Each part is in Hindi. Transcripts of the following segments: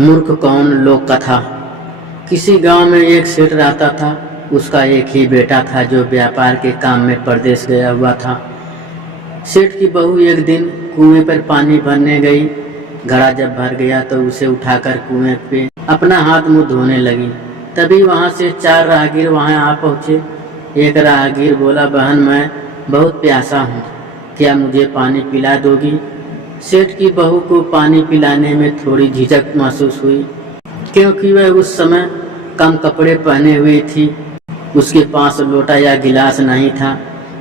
मूर्ख कौन लोक कथा। किसी गांव में एक सेठ रहता था। उसका एक ही बेटा था जो व्यापार के काम में परदेश गया हुआ था। सेठ की बहू एक दिन कुएं पर पानी भरने गई। घड़ा जब भर गया तो उसे उठाकर कुएं पे अपना हाथ मुंह धोने लगी। तभी वहां से 4 राहगीर वहां आ पहुंचे। एक राहगीर बोला, बहन मैं बहुत प्यासा हूँ, क्या मुझे पानी पिला दोगी? सेठ की बहू को पानी पिलाने में थोड़ी झिझक महसूस हुई, क्योंकि वह उस समय कम कपड़े पहने हुई थी। उसके पास लोटा या गिलास नहीं था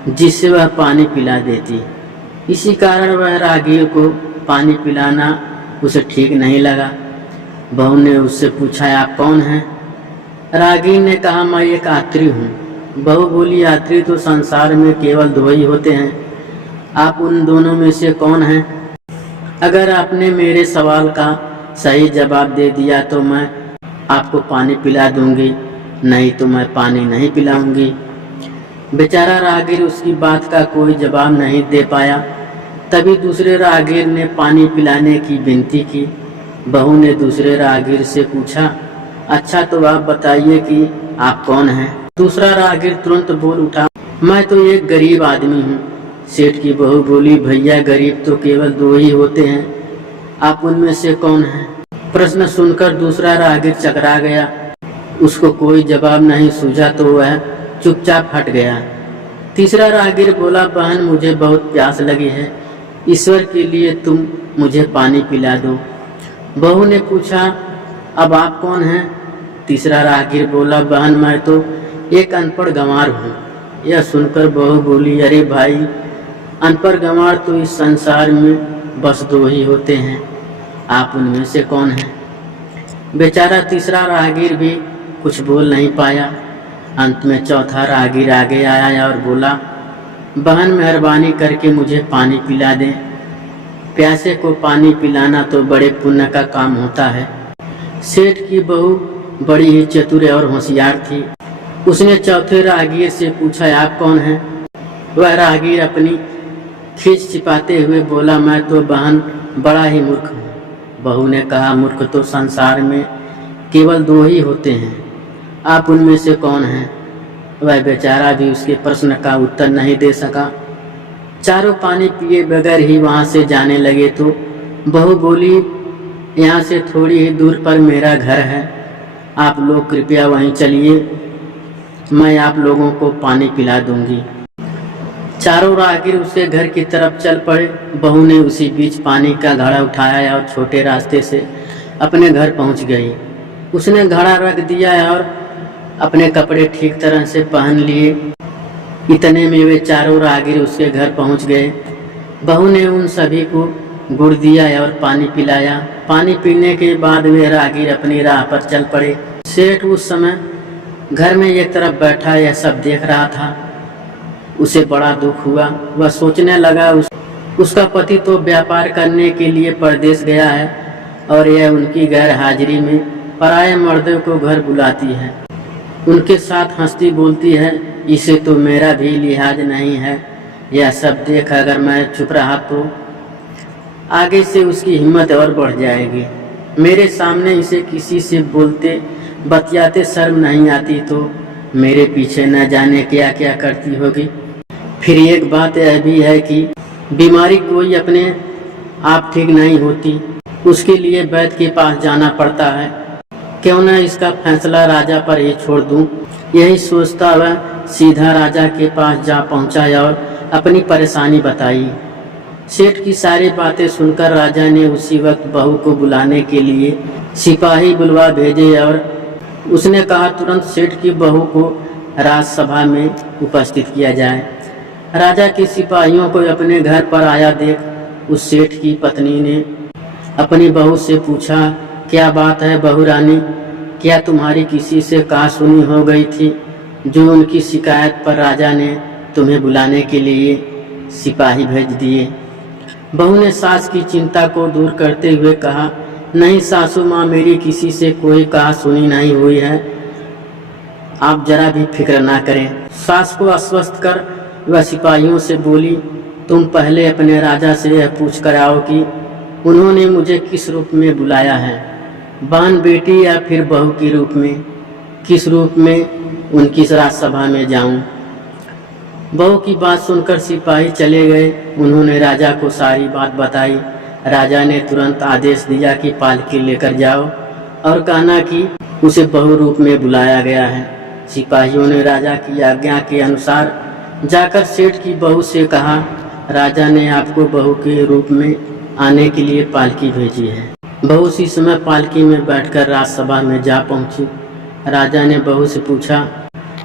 जिससे वह पानी पिला देती। इसी कारण वह राहगीर को पानी पिलाना उसे ठीक नहीं लगा। बहू ने उससे पूछा, आप कौन हैं? राहगीर ने कहा, मैं एक यात्री हूँ। बहू बोली, यात्री तो संसार में केवल 2 ही होते हैं, आप उन दोनों में से कौन हैं? अगर आपने मेरे सवाल का सही जवाब दे दिया तो मैं आपको पानी पिला दूंगी, नहीं तो मैं पानी नहीं पिलाऊंगी। बेचारा राहगीर उसकी बात का कोई जवाब नहीं दे पाया। तभी दूसरे राहगीर ने पानी पिलाने की विनती की। बहू ने दूसरे राहगीर से पूछा, अच्छा तो आप बताइए कि आप कौन हैं? दूसरा राहगीर तुरंत बोल उठा, मैं तो एक गरीब आदमी हूँ। सेठ की बहू बोली, भैया गरीब तो केवल 2 ही होते हैं, आप उनमें से कौन हैं? प्रश्न सुनकर दूसरा राहगीर चकरा गया। उसको कोई जवाब नहीं सूझा तो वह चुपचाप हट गया। तीसरा राहगीर बोला, बहन मुझे बहुत प्यास लगी है, ईश्वर के लिए तुम मुझे पानी पिला दो। बहू ने पूछा, अब आप कौन हैं? तीसरा राहगीर बोला, बहन मैं तो एक अनपढ़ गंवार हूँ। यह सुनकर बहू बोली, अरे भाई, अनपढ़ गंवार तो इस संसार में बस 2 ही होते हैं, आप उनमें से कौन हैं? बेचारा तीसरा राहगीर भी कुछ बोल नहीं पाया। अंत में चौथा राहगीर आगे आया और बोला, बहन मेहरबानी करके मुझे पानी पिला दें। प्यासे को पानी पिलाना तो बड़े पुण्य का काम होता है। सेठ की बहू बड़ी ही चतुर और होशियार थी। उसने चौथे राहगीर से पूछा, आप कौन हैं? वह राहगीर अपनी खींच छिपाते हुए बोला, मैं तो बहन बड़ा ही मूर्ख हूँ। बहू ने कहा, मूर्ख तो संसार में केवल 2 ही होते हैं, आप उनमें से कौन हैं? वह बेचारा भी उसके प्रश्न का उत्तर नहीं दे सका। चारों पानी पिए बगैर ही वहाँ से जाने लगे तो बहू बोली, यहाँ से थोड़ी ही दूर पर मेरा घर है, आप लोग कृपया वहीं चलिए, मैं आप लोगों को पानी पिला दूंगी। चारों राहगीर उसके घर की तरफ चल पड़े। बहू ने उसी बीच पानी का घड़ा उठाया और छोटे रास्ते से अपने घर पहुंच गई। उसने घड़ा रख दिया और अपने कपड़े ठीक तरह से पहन लिए। इतने में वे चारों राहगीर उसके घर पहुंच गए। बहू ने उन सभी को गुड़ दिया और पानी पिलाया। पानी पीने के बाद वे राहगीर अपनी राह पर चल पड़े। सेठ उस समय घर में एक तरफ बैठा यह सब देख रहा था। उसे बड़ा दुख हुआ। वह सोचने लगा, उसका पति तो व्यापार करने के लिए परदेश गया है और यह उनकी गैर हाजिरी में पराये मर्दों को घर बुलाती है, उनके साथ हंसती बोलती है, इसे तो मेरा भी लिहाज नहीं है। यह सब देख अगर मैं चुप रहा तो आगे से उसकी हिम्मत और बढ़ जाएगी। मेरे सामने इसे किसी से बोलते बतियाते शर्म नहीं आती तो मेरे पीछे न जाने क्या क्या करती होगी। फिर एक बात यह भी है कि बीमारी कोई अपने आप ठीक नहीं होती, उसके लिए वैद्य के पास जाना पड़ता है। क्यों न इसका फैसला राजा पर ही छोड़ दूं। यही सोचता वह सीधा राजा के पास जा पहुंचा और अपनी परेशानी बताई। सेठ की सारी बातें सुनकर राजा ने उसी वक्त बहू को बुलाने के लिए सिपाही बुलवा भेजे और उसने कहा, तुरंत सेठ की बहू को राजसभा में उपस्थित किया जाए। राजा के सिपाहियों को अपने घर पर आया देख उस सेठ की पत्नी ने अपनी बहू से पूछा, क्या बात है बहू रानी, क्या तुम्हारी किसी से कहा सुनी हो गई थी जो उनकी शिकायत पर राजा ने तुम्हें बुलाने के लिए सिपाही भेज दिए? बहू ने सास की चिंता को दूर करते हुए कहा, नहीं सासू माँ, मेरी किसी से कोई कहा सुनी नहीं हुई है, आप जरा भी फिक्र ना करें। सास को आश्वस्त कर वह सिपाहियों से बोली, तुम पहले अपने राजा से यह पूछ कर आओ कि उन्होंने मुझे किस रूप में बुलाया है। बहन बेटी या फिर बहू के रूप में, किस रूप में उनकी राजसभा में जाऊं। बहू की बात सुनकर सिपाही चले गए। उन्होंने राजा को सारी बात बताई। राजा ने तुरंत आदेश दिया कि पालकी लेकर जाओ और कहना कि उसे बहू रूप में बुलाया गया है। सिपाहियों ने राजा की आज्ञा के अनुसार जाकर सेठ की बहू से कहा, राजा ने आपको बहू के रूप में आने के लिए पालकी भेजी है। बहू उसी समय पालकी में बैठकर राजसभा में जा पहुंची। राजा ने बहू से पूछा,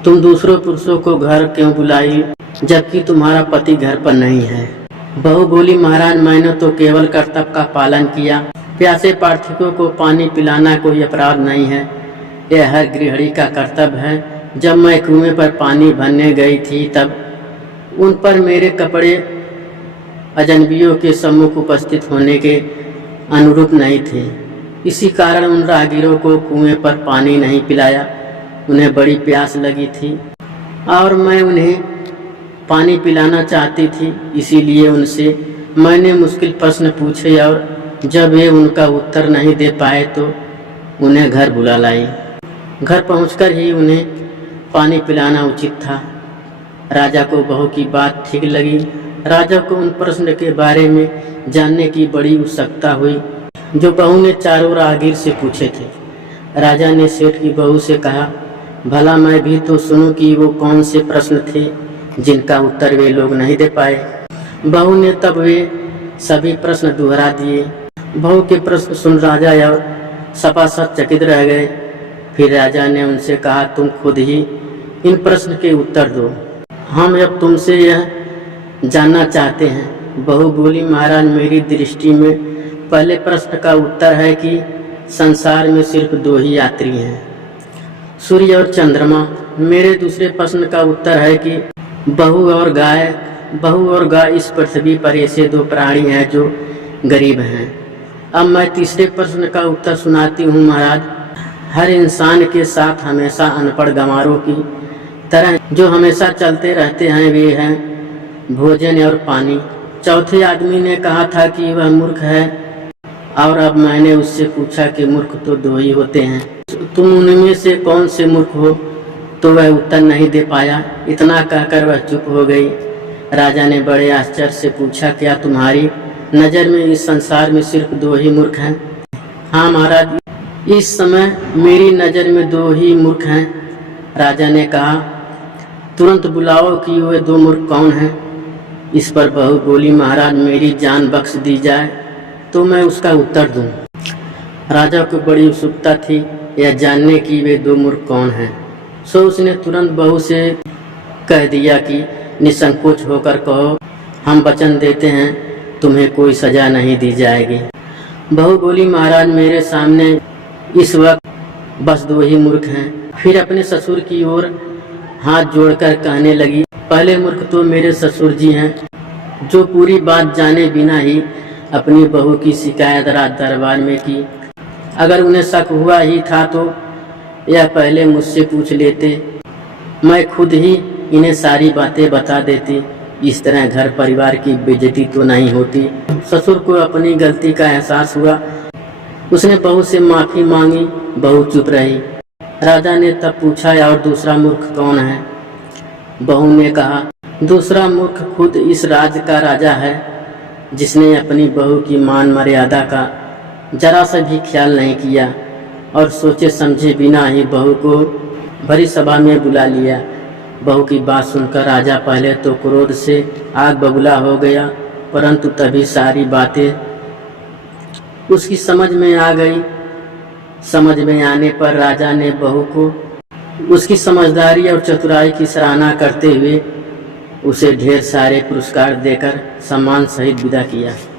तुम दूसरों पुरुषों को घर क्यों बुलाई जबकि तुम्हारा पति घर पर नहीं है। बहू बोली, महाराज मैंने तो केवल कर्तव्य का पालन किया। प्यासे पार्थिकों को पानी पिलाना कोई अपराध नहीं है, यह हर गृहिणी का कर्तव्य है। जब मैं कुएं पर पानी भरने गई थी तब उन पर मेरे कपड़े अजनबियों के सम्मुख उपस्थित होने के अनुरूप नहीं थे, इसी कारण उन राहगीरों को कुएं पर पानी नहीं पिलाया। उन्हें बड़ी प्यास लगी थी और मैं उन्हें पानी पिलाना चाहती थी, इसीलिए उनसे मैंने मुश्किल प्रश्न पूछे और जब वे उनका उत्तर नहीं दे पाए तो उन्हें घर बुला लाई। घर पहुंचकर ही उन्हें पानी पिलाना उचित था। राजा को बहू की बात ठीक लगी। राजा को उन प्रश्न के बारे में जानने की बड़ी उत्सुकता हुई जो बहू ने चारों राहगीर से पूछे थे। राजा ने सेठ की बहू से कहा, भला मैं भी तो सुनूं कि वो कौन से प्रश्न थे जिनका उत्तर वे लोग नहीं दे पाए। बहू ने तब वे सभी प्रश्न दोहरा दिए। बहू के प्रश्न सुन राजा और सपासप चकित रह गए। फिर राजा ने उनसे कहा, तुम खुद ही इन प्रश्न के उत्तर दो, हम अब तुमसे यह जानना चाहते हैं। बहू बोली, महाराज मेरी दृष्टि में पहले प्रश्न का उत्तर है कि संसार में सिर्फ दो ही यात्री हैं, सूर्य और चंद्रमा। मेरे दूसरे प्रश्न का उत्तर है कि बहू और गाय इस पृथ्वी पर ऐसे दो प्राणी हैं जो गरीब हैं। अब मैं तीसरे प्रश्न का उत्तर सुनाती हूँ महाराज। हर इंसान के साथ हमेशा अनपढ़ गंवारों की तरह जो हमेशा चलते रहते हैं वे हैं भोजन और पानी। चौथे आदमी ने कहा था कि वह मूर्ख है और अब मैंने उससे पूछा कि मूर्ख तो दो ही होते हैं, तुम उनमें से कौन से मूर्ख हो, तो वह उत्तर नहीं दे पाया। इतना कहकर वह चुप हो गई। राजा ने बड़े आश्चर्य से पूछा, क्या तुम्हारी नज़र में इस संसार में सिर्फ दो ही मूर्ख हैं? हाँ महाराज, इस समय मेरी नज़र में दो ही मूर्ख हैं। राजा ने कहा, तुरंत बुलाओ कि वे दो मूर्ख कौन हैं। इस पर बहू बोली, महाराज मेरी जान बख्श दी जाए तो मैं उसका उत्तर दूं। राजा को बड़ी उत्सुकता थी यह जानने की वे दो मूर्ख कौन हैं। सो उसने तुरंत बहू से कह दिया कि निसंकोच होकर कहो, हम वचन देते हैं तुम्हें कोई सजा नहीं दी जाएगी। बहू बोली, महाराज मेरे सामने इस वक्त बस दो ही मूर्ख हैं। फिर अपने ससुर की ओर हाथ जोड़कर कहने लगी, पहले मूर्ख तो मेरे ससुर जी हैं जो पूरी बात जाने बिना ही अपनी बहू की शिकायत राज दरबार में की। अगर उन्हें शक हुआ ही था तो यह पहले मुझसे पूछ लेते, मैं खुद ही इन्हें सारी बातें बता देती। इस तरह घर परिवार की बेइज्जती तो नहीं होती। ससुर को अपनी गलती का एहसास हुआ। उसने बहू से माफ़ी मांगी। बहू चुप रही। राजा ने तब पूछा, और दूसरा मूर्ख कौन है? बहू ने कहा, दूसरा मूर्ख खुद इस राज्य का राजा है जिसने अपनी बहू की मान मर्यादा का जरा सा भी ख्याल नहीं किया और सोचे समझे बिना ही बहू को भरी सभा में बुला लिया। बहू की बात सुनकर राजा पहले तो क्रोध से आग बबूला हो गया, परंतु तभी सारी बातें उसकी समझ में आ गई। समझ में आने पर राजा ने बहू को उसकी समझदारी और चतुराई की सराहना करते हुए उसे ढेर सारे पुरस्कार देकर सम्मान सहित विदा किया।